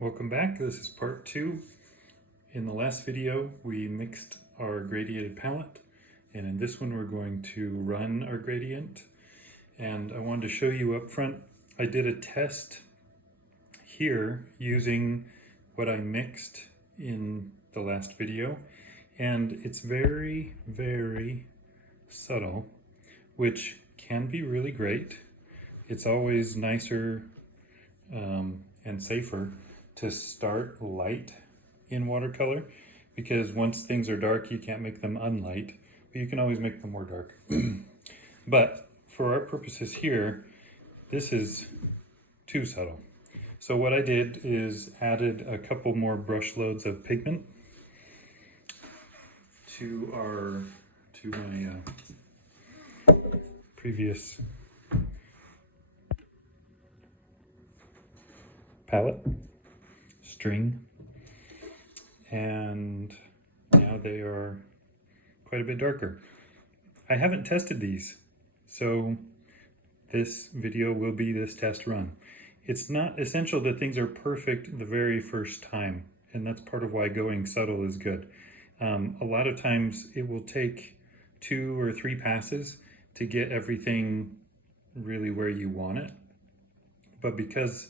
Welcome back. This is part 2. In the last video, we mixed our gradiated palette, and in this one we're going to run our gradient. And I wanted to show you up front, I did a test here using what I mixed in the last video, and it's very, very subtle, which can be really great. It's always nicer and safer to start light in watercolor, because once things are dark you can't make them unlight, but you can always make them more dark. But for our purposes here, this is too subtle. So what I did is added a couple more brush loads of pigment to my previous palette string, and now they are quite a bit darker. I haven't tested these, so this video will be this test run. It's not essential that things are perfect the very first time, and that's part of why going subtle is good. A lot of times it will take 2 or 3 passes to get everything really where you want it, but because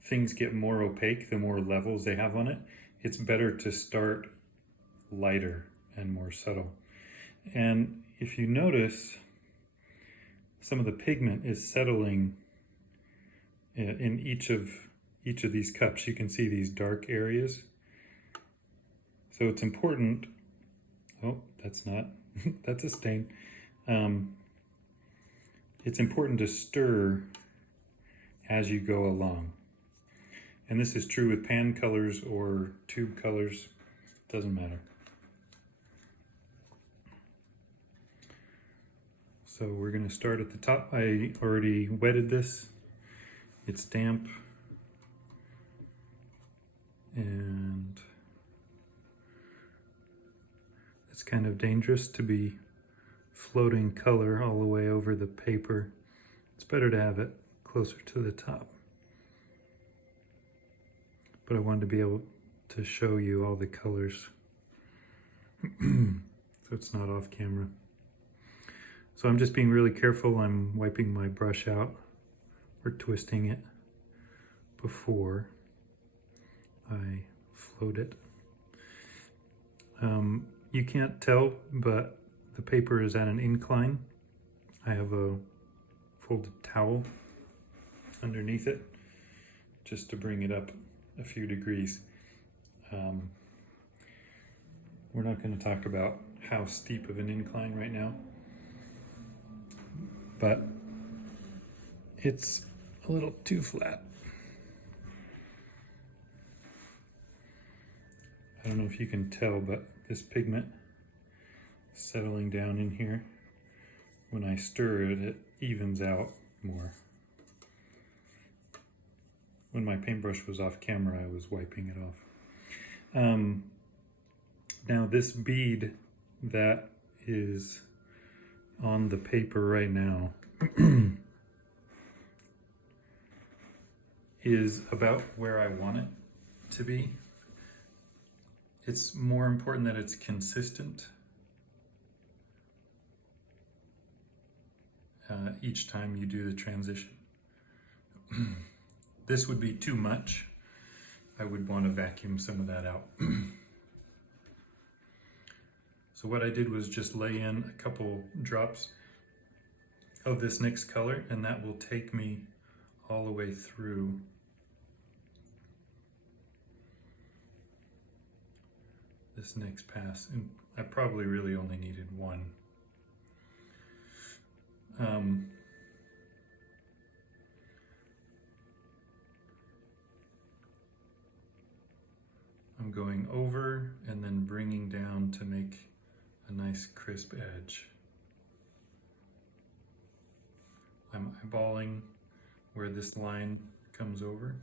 things get more opaque the more levels they have on it, it's better to start lighter and more subtle. And if you notice, some of the pigment is settling in each of these cups. You can see these dark areas. So it's important, oh, that's not, that's a stain. It's important to stir as you go along. And this is true with pan colors or tube colors, doesn't matter. So we're going to start at the top. I already wetted this. It's damp. And it's kind of dangerous to be floating color all the way over the paper. It's better to have it closer to the top. But I wanted to be able to show you all the colors so it's not off camera. So I'm just being really careful. I'm wiping my brush out or twisting it before I float it. You can't tell, but the paper is at an incline. I have a folded towel underneath it just to bring it up a few degrees. We're not going to talk about how steep of an incline right now, but it's a little too flat. I don't know if you can tell, but this pigment settling down in here, when I stir it, it evens out more. When my paintbrush was off camera, I was wiping it off. Now this bead that is on the paper right now is about where I want it to be. It's more important that it's consistent each time you do the transition. This would be too much. I would want to vacuum some of that out. So what I did was just lay in a couple drops of this NYX color, and that will take me all the way through this next pass. And I probably really only needed one. I'm going over and then bringing down to make a nice crisp edge. I'm eyeballing where this line comes over.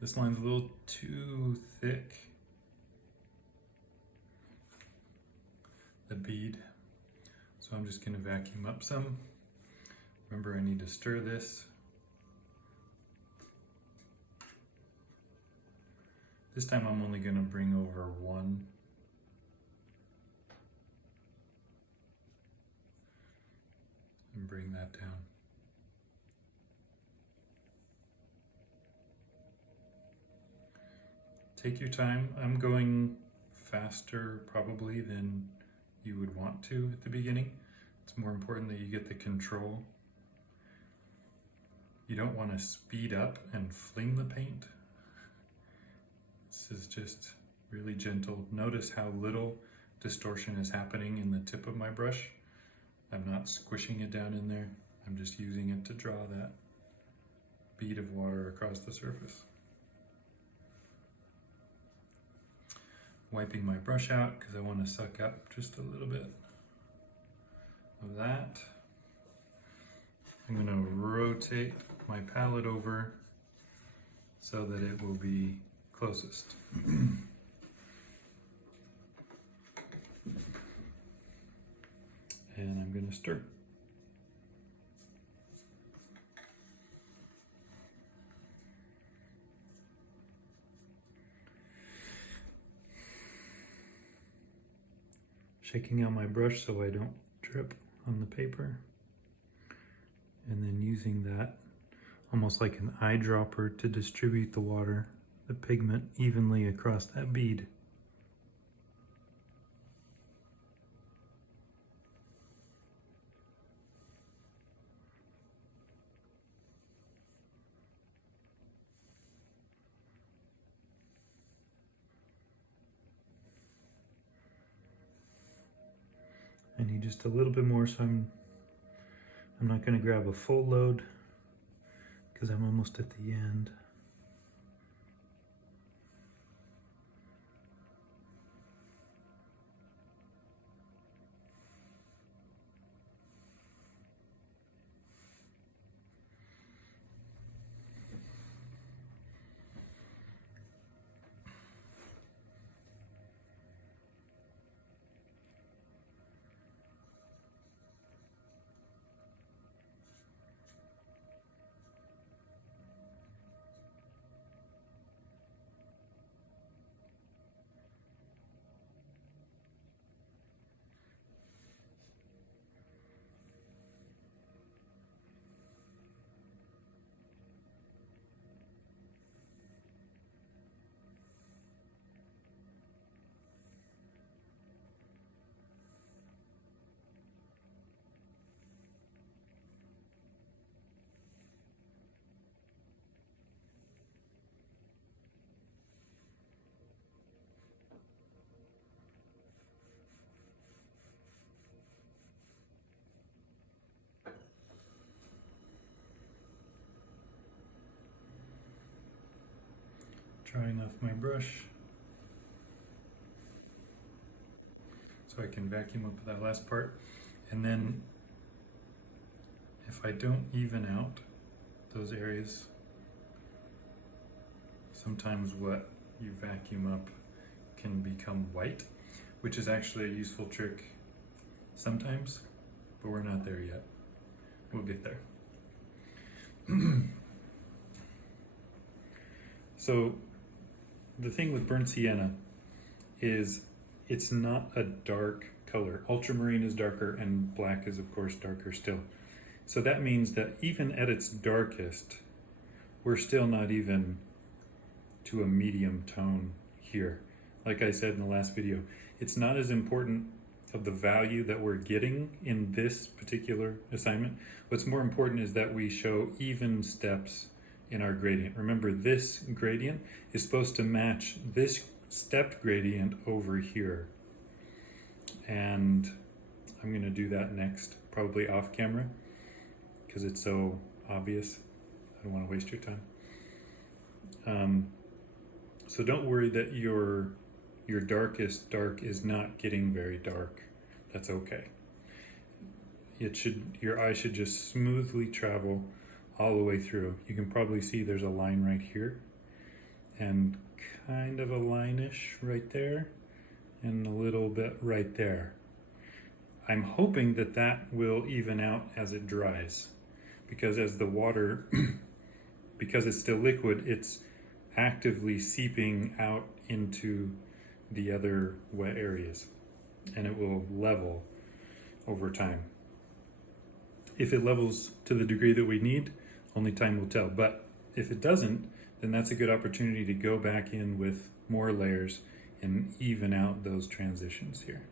This line's a little too thick, the bead, so I'm just going to vacuum up some Remember, I need to stir this. This time I'm only going to bring over one. And bring that down. Take your time. I'm going faster probably than you would want to at the beginning. It's more important that you get the control. You don't want to speed up and fling the paint. This is just really gentle. Notice how little distortion is happening in the tip of my brush. I'm not squishing it down in there. I'm just using it to draw that bead of water across the surface. Wiping my brush out because I want to suck up just a little bit of that. I'm going to rotate my palette over so that it will be closest. And I'm going to stir. Shaking out my brush so I don't drip on the paper. And then using that almost like an eyedropper to distribute the water, the pigment, evenly across that bead. I need just a little bit more, so I'm not going to grab a full load because I'm almost at the end. Drying off my brush so I can vacuum up that last part. And then if I don't even out those areas, sometimes what you vacuum up can become white, which is actually a useful trick sometimes, but we're not there yet. We'll get there. So the thing with burnt sienna is it's not a dark color. Ultramarine is darker and black is of course darker still. So that means that even at its darkest, we're still not even to a medium tone here. Like I said in the last video, it's not as important of the value that we're getting in this particular assignment. What's more important is that we show even steps in our gradient. Remember, this gradient is supposed to match this stepped gradient over here. And I'm going to do that next, probably off camera, because it's so obvious. I don't want to waste your time. So don't worry that your darkest dark is not getting very dark. That's okay. Your eye should just smoothly travel all the way through. You can probably see there's a line right here and kind of a line-ish right there and a little bit right there. I'm hoping that that will even out as it dries. because as the water, because it's still liquid, it's actively seeping out into the other wet areas, and it will level over time. If it levels to the degree that we need, only time will tell. But if it doesn't, then that's a good opportunity to go back in with more layers and even out those transitions here.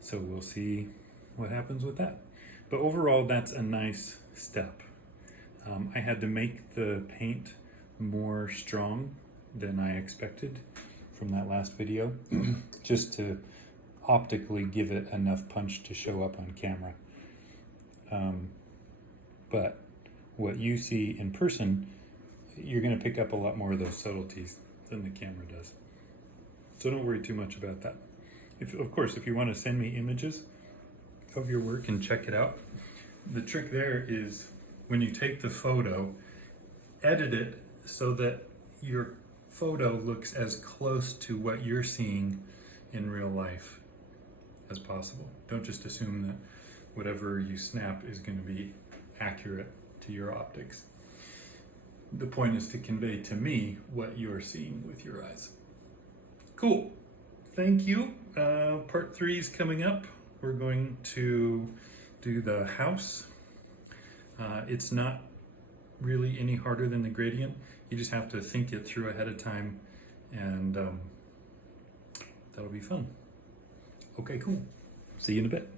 So we'll see what happens with that. But overall, that's a nice step. I had to make the paint more strong than I expected from that last video, just to optically give it enough punch to show up on camera. But what you see in person, you're going to pick up a lot more of those subtleties than the camera does. So don't worry too much about that. Of course, if you want to send me images of your work and check it out, the trick there is when you take the photo, edit it so that your photo looks as close to what you're seeing in real life as possible. Don't just assume that whatever you snap is going to be accurate to your optics. The point is to convey to me what you're seeing with your eyes. Cool. Thank you. Part 3 is coming up. We're going to do the house. It's not really any harder than the gradient. You just have to think it through ahead of time, and that'll be fun. Okay, cool. See you in a bit.